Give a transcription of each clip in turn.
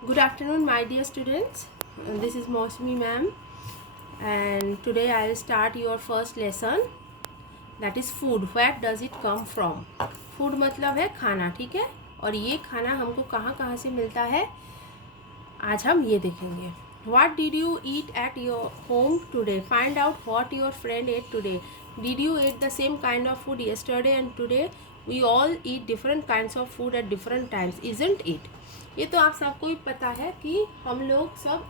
Good afternoon, my dear students. This is Mosmi ma'am, and today I will start your first lesson. That is food. Where does it come from? Food मतलब है खाना, ठीक है। और ये खाना हमको कहाँ कहाँ से मिलता है, आज हम ये देखेंगे. What did you eat at your home today? Find out what your friend ate today. Did you eat the same kind of food yesterday and today? We all eat different kinds of food at different times, isn't it? ये तो आप सबको ही पता है कि हम लोग सब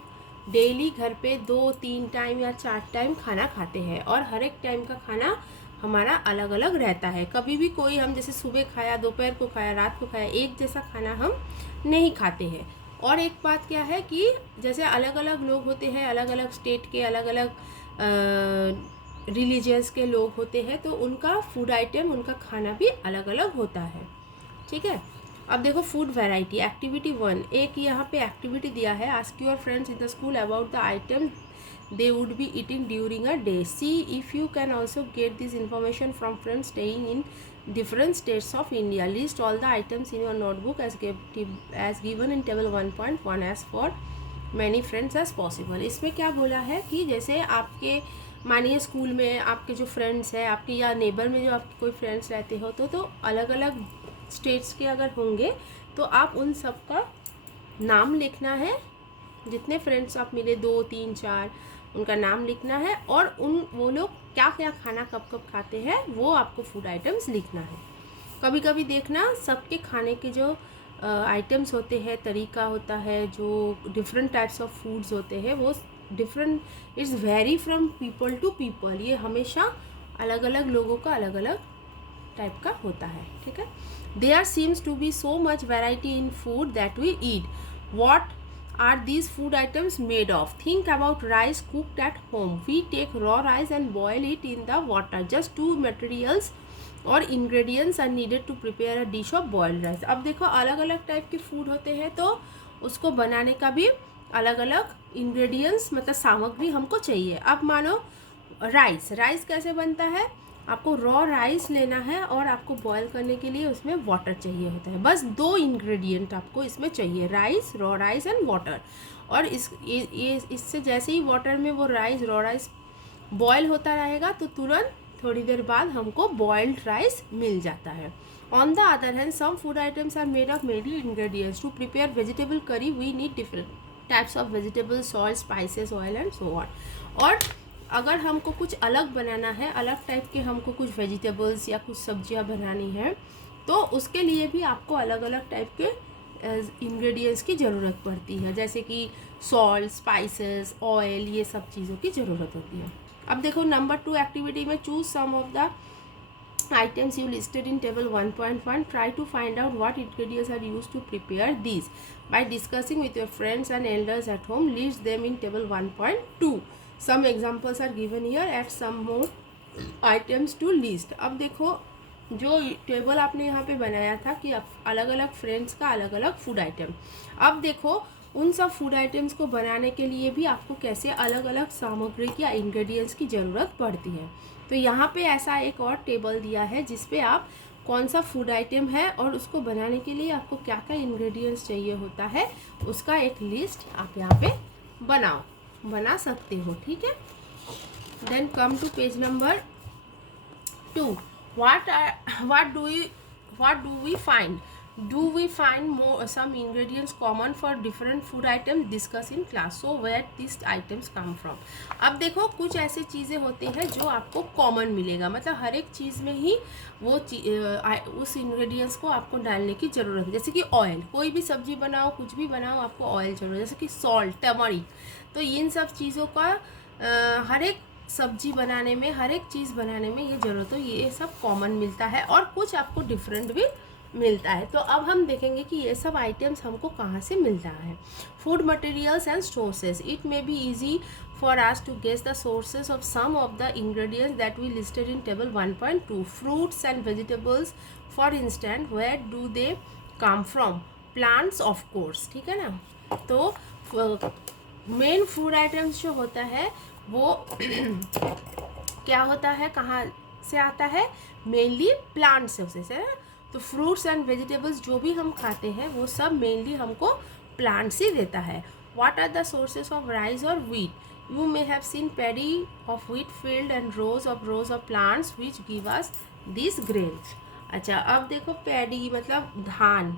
डेली घर पे 2-3 टाइम या 4 टाइम खाना खाते हैं और हर एक टाइम का खाना हमारा अलग अलग रहता है. कभी भी कोई हम जैसे सुबह खाया, दोपहर को खाया, रात को खाया, एक जैसा खाना हम नहीं खाते हैं. और एक बात क्या है कि जैसे अलग अलग लोग होते हैं, अलग अलग स्टेट के, अलग अलग रिलीजियंस के लोग होते हैं, तो उनका फूड आइटम, उनका खाना भी अलग अलग होता है, ठीक है. अब देखो फूड वैरायटी. एक्टिविटी 1, एक यहाँ पे एक्टिविटी दिया है. Ask your friends in the school about the item they would be eating during a day. See if you can also get this information from friends staying in different states of India. List all the items in your notebook as given in table 1.1 as for many friends as possible. इसमें क्या बोला है कि जैसे आपके मानिए school में आपके जो फ्रेंड्स हैं, आपके या नेबर में जो आपके कोई फ्रेंड्स रहते हो तो अलग अलग स्टेट्स के अगर होंगे तो आप उन सब का नाम लिखना है. जितने फ्रेंड्स आप मिले 2, 3, 4 उनका नाम लिखना है और वो लोग क्या क्या खाना कब कब खाते हैं वो आपको फूड आइटम्स लिखना है. कभी कभी देखना सबके खाने के जो आइटम्स होते हैं, तरीका होता है, जो डिफरेंट टाइप्स ऑफ फूड्स होते हैं वो different, it's very from people to people. ये हमेशा अलग अलग लोगों का अलग अलग टाइप का होता है, ठीक है. There seems to be so much variety in food that we eat. What are these food items made of? Think about rice cooked at home. We take raw rice and boil it in the water. Just 2 materials और ingredients are needed to prepare a dish of boiled rice. अब देखो अलग अलग type के food होते हैं तो उसको बनाने का भी अलग अलग ingredients मतलब सामग्री हमको चाहिए. अब मानो राइस कैसे बनता है, आपको रॉ राइस लेना है और आपको बॉयल करने के लिए उसमें वाटर चाहिए होता है. बस 2 इंग्रेडिएंट आपको इसमें चाहिए, rice, raw rice and water. और इससे जैसे ही वाटर में वो रॉ राइस बॉयल होता रहेगा तो तुरंत थोड़ी देर बाद हमको बॉइल्ड राइस मिल जाता है. On the other hand some food items are made of many ingredients. To prepare vegetable curry we need different types of vegetables, salt, spices, oil and so on. और अगर हमको कुछ अलग बनाना है, अलग टाइप के हमको कुछ वेजिटेबल्स या कुछ सब्जियां बनानी है तो उसके लिए भी आपको अलग अलग टाइप के इंग्रेडिएंट्स की ज़रूरत पड़ती है, जैसे कि सॉल्ट, स्पाइसेस, ऑयल, ये सब चीज़ों की ज़रूरत होती है. अब देखो नंबर 2 एक्टिविटी में choose some of the items you listed in table 1.1. Try to find out what ingredients are used to prepare these. By discussing with your friends and elders at home, list them in table 1.2. Some examples are given here. Add some more items to list. अब देखो जो table आपने यहाँ पे बनाया था कि अलग अलग फ्रेंड्स का अलग अलग फूड आइटम. अब देखो उन सब फूड आइटम्स को बनाने के लिए भी आपको कैसे अलग अलग सामग्री की या इंग्रेडिएंट्स की ज़रूरत पड़ती है. तो यहाँ पे ऐसा एक और टेबल दिया है जिसपे आप कौन सा फूड आइटम है और उसको बनाने के लिए आपको क्या क्या इंग्रेडिएंट्स चाहिए होता है उसका एक लिस्ट आप यहाँ पे बना सकते हो, ठीक है. Then come to page number 2. what do we find? Do we find some ingredients common for different food items? Discuss in class. So where these items come from? अब देखो कुछ ऐसे चीज़ें होती हैं जो आपको कॉमन मिलेगा, मतलब हर एक चीज़ में ही वो उस इंग्रेडिएंट्स को आपको डालने की ज़रूरत है. जैसे कि ऑयल, कोई भी सब्जी बनाओ, कुछ भी बनाओ, आपको ऑयल ज़रूरत है. जैसे कि सॉल्ट, टर्मरिक, तो इन सब चीज़ों का हर एक सब्जी बनाने में, हर एक चीज़ बनाने में ये ज़रूरत हो, ये सब कॉमन मिलता है और कुछ आपको डिफरेंट भी मिलता है. तो अब हम देखेंगे कि ये सब आइटम्स हमको कहाँ से मिलता है. Food materials and sources. It may be easy for us to guess the sources of some of the ingredients that we listed in table 1.2. Fruits and vegetables for instant, where do they come from? Plants of course, ठीक है ना. तो main food items जो होता है वो क्या होता है, कहाँ से आता है? मेनली प्लांट से. तो फ्रूट्स एंड वेजिटेबल्स जो भी हम खाते हैं वो सब मेनली हमको प्लांट से देता है। What are the sources of rice और wheat? You may have seen paddy of wheat field and rows of plants which give us this grains. अच्छा, अब देखो पैडी मतलब धान,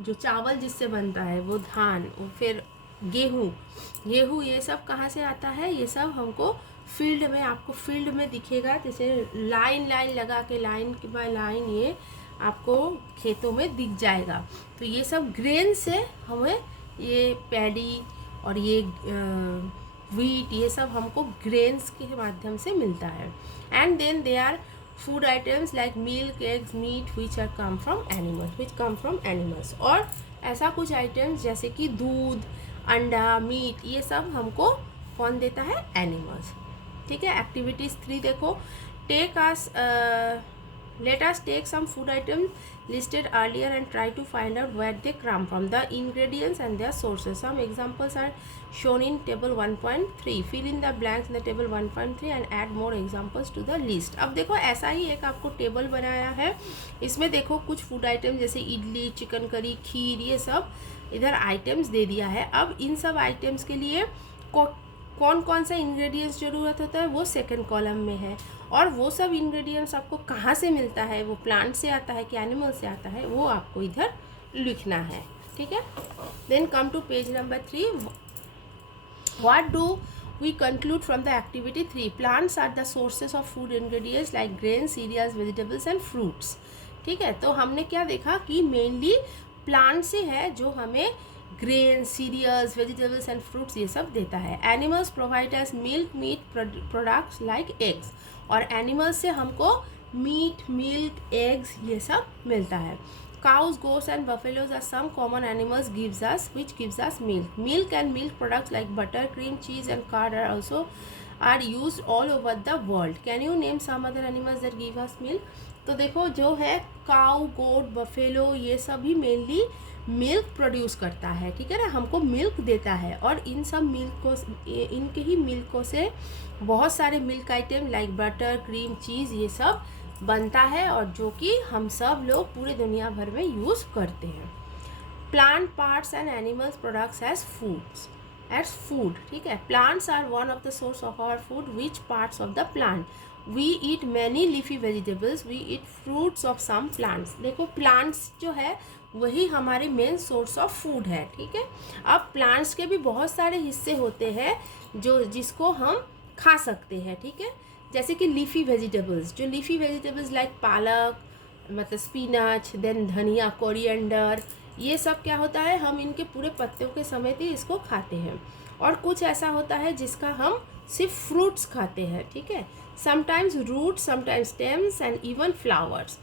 जो चावल जिससे बनता है वो धान, फिर गेहूँ ये सब कहाँ से आता है? ये सब हमको फील्ड में, आपको फील्ड में दिखेगा, जैसे लाइन लगा के लाइन के बाय लाइन ये आपको खेतों में दिख जाएगा। तो ये सब ग्रेन से हमें ये पैडी और ये व्हीट ये सब हमको ग्रेन्स के माध्यम से मिलता है। And then they are food items like milk, eggs, meat which come from animals. और ऐसा कुछ आइटम्स जैसे कि दूध, अंडा, मीट, ये सब हमको कौन देता है? एनिमल्स। ठीक है। एक्टिविटीज 3 देखो, let us take some food items listed earlier and try to find out where they come from, the ingredients and their sources. Some examples are shown in table 1.3. fill in the blanks in the table 1.3 and add more examples to the list. अब देखो ऐसा ही एक आपको table बनाया है, इसमें देखो कुछ फूड आइटम जैसे इडली, चिकन करी, खीर, ये सब इधर आइटम्स दे दिया है। अब इन सब आइटम्स के लिए कौन कौन सा इंग्रेडिएंट्स ज़रूरत होता है वो सेकंड कॉलम में है। और वो सब इंग्रेडिएंट्स आपको कहाँ से मिलता है, वो प्लांट से आता है कि एनिमल से आता है, वो आपको इधर लिखना है। ठीक है। Then come to page number 3। What do we conclude from the activity 3? Plants are the sources of food ingredients like grain, cereals, vegetables and fruits. ठीक है। तो हमने क्या देखा कि मेनली प्लांट से है जो हमें grain, cereals, vegetables and fruits ये सब देता है। Animals provide us milk, meat products like eggs. और एनिमल्स से हमको मीट, मिल्क, एग्स ये सब मिलता है। Cows, goats and buffaloes are some common animals which gives us milk. Milk and milk products like butter, cream, cheese and curd are used all over the world. Can you name some other animals that give us milk? तो देखो जो है cow, गोट, buffalo ये सब ही mainly milk produce करता है। ठीक है ना, हमको मिल्क देता है। और इन सब मिल्क को, इनके ही मिल्कों से बहुत सारे milk item like butter, cream, cheese ये सब बनता है, और जो कि हम सब लोग पूरे दुनिया भर में यूज़ करते हैं। Plant parts and animals products as food. ठीक है। Plants are one of the source of our food. Which parts of the plant? We eat many leafy vegetables, we eat fruits of some plants. देखो plants जो है वही हमारे main source of food है। ठीक है। अब प्लांट्स के भी बहुत सारे हिस्से होते हैं जिसको हम खा सकते हैं। ठीक है। जैसे कि लीफी वेजिटेबल्स लाइक पालक, मतलब स्पिनच, देन धनिया, कोरिएंडर, ये सब क्या होता है, हम इनके पूरे पत्तों के समेत ही इसको खाते हैं। और कुछ ऐसा होता है जिसका हम सिर्फ फ्रूट्स खाते हैं। ठीक है। Sometimes roots, sometimes stems and even flowers.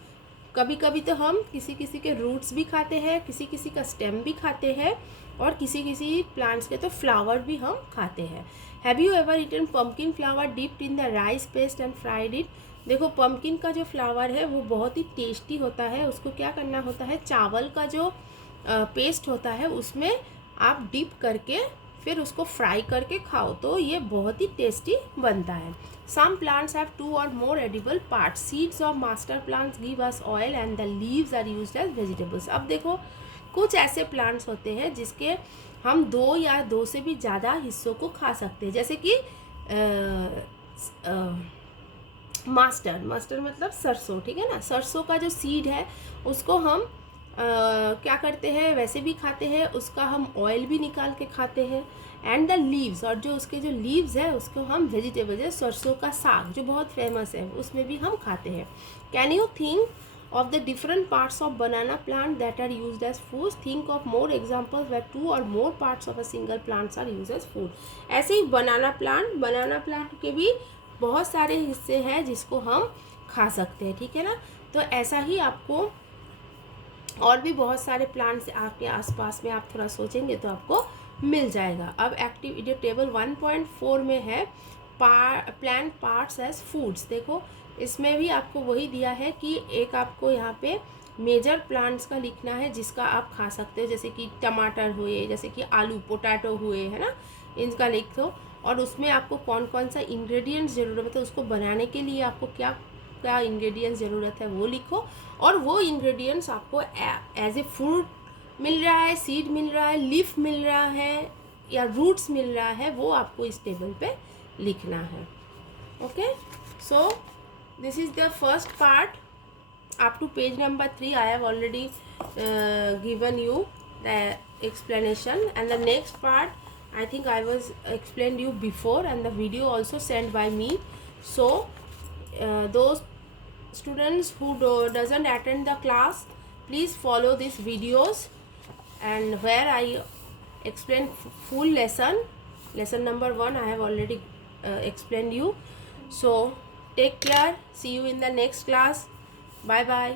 कभी कभी तो हम किसी किसी के रूट्स भी खाते हैं, किसी किसी का स्टेम भी खाते हैं, और किसी किसी प्लांट्स के तो फ्लावर भी हम खाते हैं। Have you ever eaten pumpkin flower dipped in the rice paste and fried it? देखो पम्पकिन का जो फ्लावर है वो बहुत ही टेस्टी होता है। उसको क्या करना होता है, चावल का जो पेस्ट होता है उसमें आप डिप करके फिर उसको फ्राई करके खाओ तो ये बहुत ही टेस्टी बनता है। Some plants have 2 or more edible parts. Seeds of master plants give us oil and the leaves are used as vegetables. अब देखो कुछ ऐसे प्लांट्स होते हैं जिसके हम 2 या 2 से भी ज़्यादा हिस्सों को खा सकते हैं। जैसे कि मस्टर्ड मतलब सरसों। ठीक है ना, सरसों का जो सीड है उसको हम क्या करते हैं, वैसे भी खाते हैं, उसका हम ऑयल भी निकाल के खाते हैं। एंड द लीव्स, और जो उसके जो लीव्स है उसको हम वेजिटेबल, जैसे सरसों का साग जो बहुत फेमस है उसमें भी हम खाते हैं। Can you think of the different parts of banana plant that are used as food? Think of more examples where 2 or more parts of a single plants are used as food. ऐसे ही बनाना plant के भी बहुत सारे हिस्से हैं जिसको हम खा सकते हैं। ठीक है ना, तो ऐसा ही आपको और भी बहुत सारे प्लांट्स आपके आसपास में आप थोड़ा सोचेंगे तो आपको मिल जाएगा। अब एक्टिविटी टेबल 1.4 में है प्लांट पार्ट्स एज फूड्स। देखो इसमें भी आपको वही दिया है कि एक आपको यहाँ पे मेजर प्लांट्स का लिखना है जिसका आप खा सकते हो, जैसे कि टमाटर हुए, जैसे कि आलू, पोटैटो हुए, है ना, इनका लिख दो। और उसमें आपको कौन कौन सा इंग्रेडिएंट्स ज़रूरत है, उसको बनाने के लिए आपको क्या इंग्रेडिएंट्स ज़रूरत है वो लिखो। और वो इंग्रेडिएंट्स आपको एज ए मिल रहा है, सीड मिल रहा है, लीफ मिल रहा है या रूट्स मिल रहा है, वो आपको इस टेबल पे लिखना है. Okay, so this is the first part. Up to page number 3 I have already given you the explanation, and the next part I think I was explained you before, and the video also sent by me. So those students who doesn't attend the class, please follow these videos, and where I explain full lesson number 1 I have already explained you. So take care, see you in the next class. Bye bye.